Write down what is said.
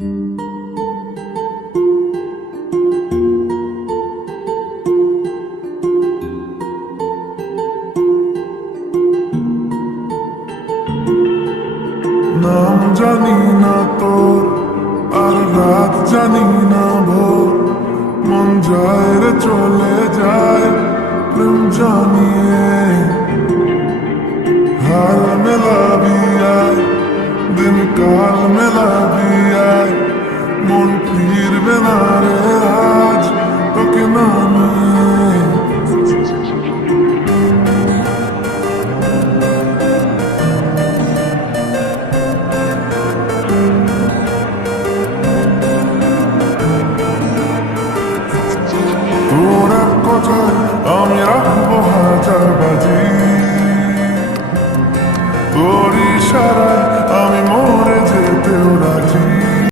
নাম জানি না তোর, আর রাত জানি না ভোর, মন যায় রে চলে যায় প্রেম জানিয়ে।